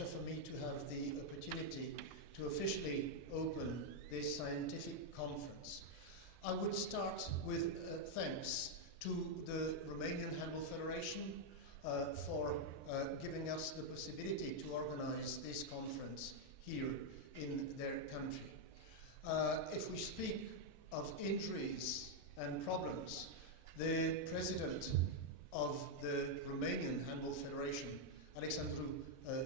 pleasure for me to have the opportunity to officially open this scientific conference. I would start with thanks to the Romanian Handball Federation for giving us the possibility to organize this conference here in their country. If we speak of injuries and problems, the president of the Romanian Handball Federation, Alexandru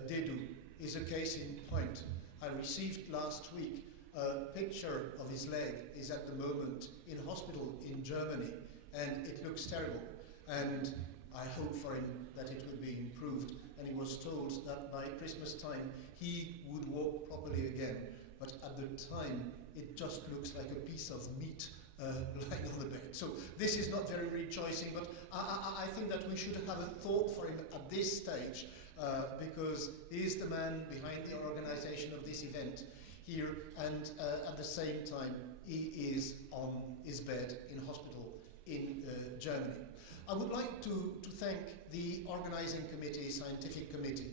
Dedu, is a case in point. I received last week a picture of his leg. Is at the moment in hospital in Germany, and it looks terrible. And I hope for him that it will be improved. And he was told that by Christmas time he would walk properly again. But at the time, it just looks like a piece of meat lying on the bed. So this is not very rejoicing, but I think that we should have a thought for him at this stage, because he is the man behind the organization of this event here, and at the same time he is on his bed in hospital in Germany. I would like to thank the organizing committee, scientific committee.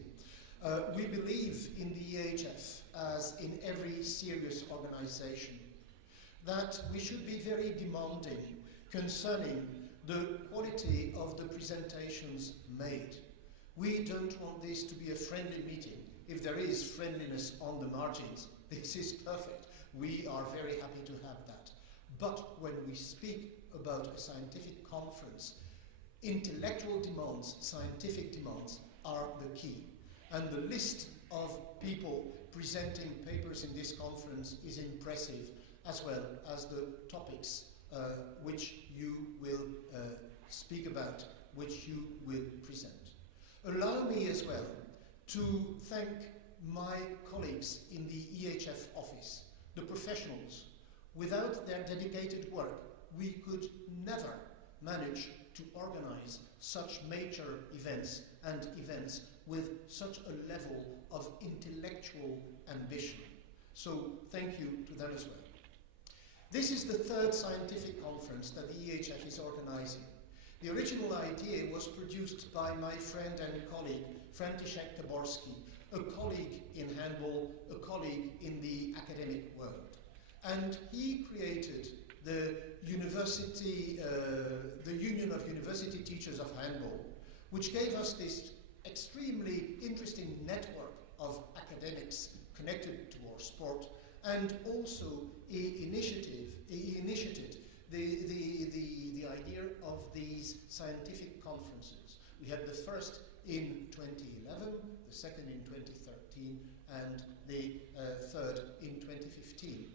We believe in the EHF, as in every serious organization, that we should be very demanding concerning the quality of the presentations made. We don't want this to be a friendly meeting. If there is friendliness on the margins, this is perfect. We are very happy to have that. But when we speak about a scientific conference, intellectual demands, scientific demands are the key. And the list of people presenting papers in this conference is impressive, as well as the topics which you will speak about, which you will present. Allow me as well to thank my colleagues in the EHF office, the professionals. Without their dedicated work, we could never manage to organize such major events and events with such a level of intellectual ambition. So thank you to them as well. This is the third scientific conference that the EHF is organizing. The original idea was produced by my friend and colleague, František Taborski, a colleague in handball, a colleague in the academic world. And he created the university, the Union of University Teachers of Handball, which gave us this extremely interesting network of academics connected to our sport, and also he initiated the idea of these scientific conferences. We had the first in 2011, the second in 2013, and the third in 2015.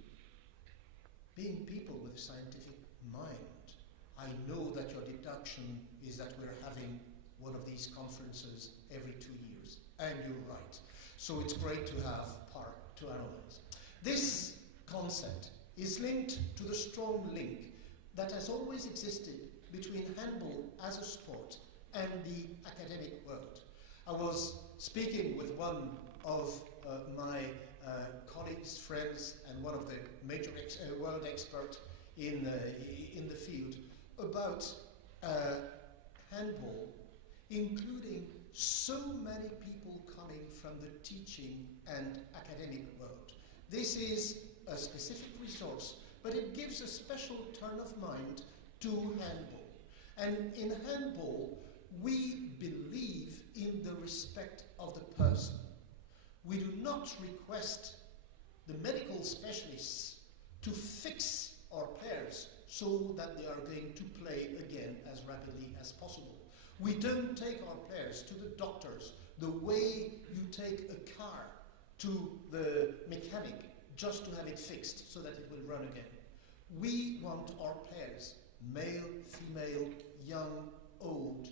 Being people with a scientific mind, I know that your deduction is that we're having one of these conferences every 2 years, and you're right. So it's great to have part to analyze. This concept is linked to the strong link that has always existed between handball as a sport and the academic world. I was speaking with one of my colleagues, friends, and one of the major world experts in the field about handball, including so many people coming from the teaching and academic world. This is a specific resource, but it gives a special turn of mind to handball. And in handball, we believe in the respect of the person. We do not request the medical specialists to fix our players so that they are going to play again as rapidly as possible. We don't take our players to the doctors the way you take a car to the mechanic just to have it fixed so that it will run again. We want our players, male, female, young, old,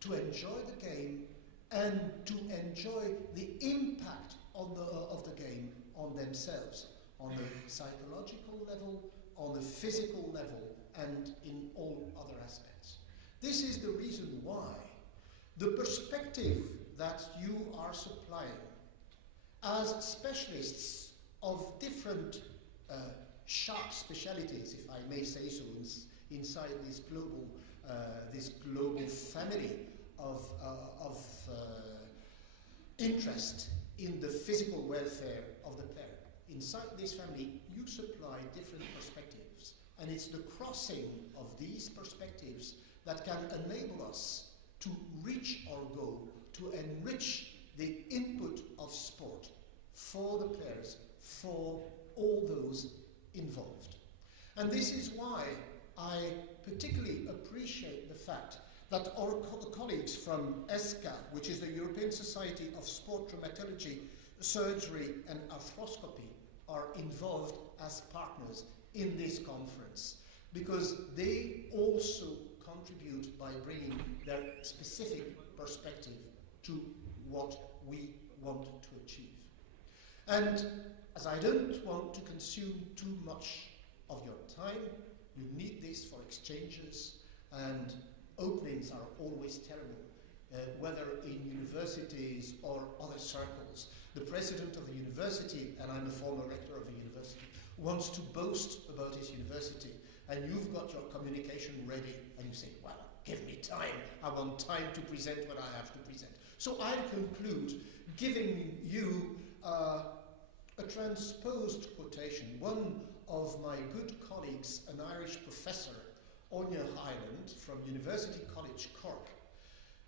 to enjoy the game and to enjoy the impact of the game on themselves, on the psychological level, on the physical level, and in all other aspects. This is the reason why the perspective that you are supplying as specialists of different sharp specialities, if I may say so, inside this global family of interest in the physical welfare of the player. Inside this family, you supply different perspectives, and it's the crossing of these perspectives that can enable us to reach our goal, to enrich the input of sport for the players, for all those involved. And this is why I particularly appreciate the fact that our colleagues from ESCA, which is the European Society of Sport Traumatology, Surgery and Arthroscopy, are involved as partners in this conference, because they also contribute by bringing their specific perspective to what we want to achieve. And as I don't want to consume too much of your time, you need this for exchanges, and openings are always terrible, whether in universities or other circles. The president of the university, and I'm a former rector of a university, wants to boast about his university, and you've got your communication ready, and you say, well, give me time. I want time to present what I have to present. So I conclude giving you a transposed quotation. One of my good colleagues, an Irish professor, Anya Hyland from University College Cork,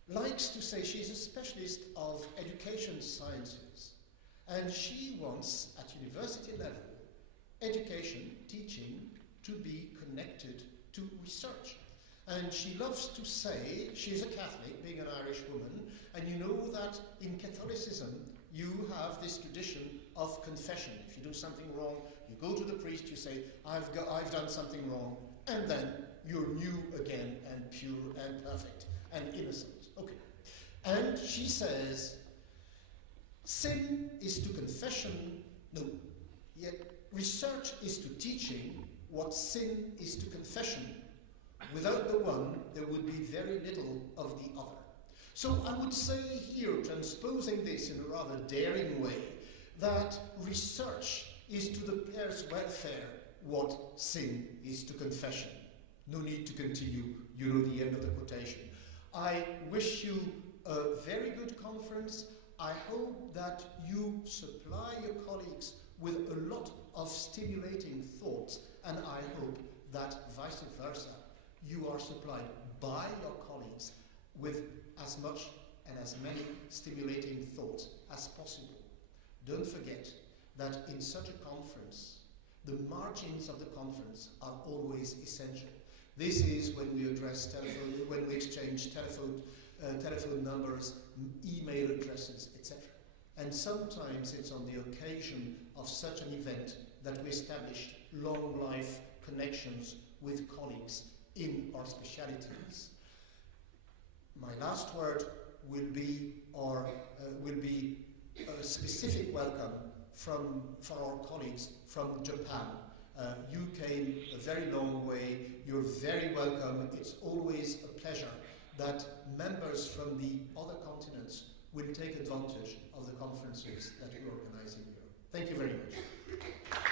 likes to say she's a specialist of education sciences, and she wants, at university level, education, teaching, to be connected to research. And she loves to say, she's a Catholic, being an Irish woman, and you know that in Catholicism you have this tradition of confession. If you do something wrong, you go to the priest, you say, I've done something wrong, and then you're new again and pure and perfect and innocent. Okay. And she says, sin is to confession, no, yet research is to teaching what sin is to confession. Without the one, there would be very little of the other. So I would say here, transposing this in a rather daring way, that research is to the player's welfare what sin is to confession. No need to continue, you know the end of the quotation. I wish you a very good conference. I hope that you supply your colleagues with a lot of stimulating thoughts, and I hope that vice versa, you are supplied by your colleagues with as much and as many stimulating thoughts as possible. Don't forget that in such a conference, the margins of the conference are always essential. This is when we address telephone, when we exchange telephone numbers, email addresses, etc. And sometimes it's on the occasion of such an event that we establish long life connections with colleagues in our specialities. My last word will be a specific welcome for our colleagues from Japan. You came a very long way. You're very welcome. It's always a pleasure that members from the other continents will take advantage of the conferences that you're organizing here. Thank you very much.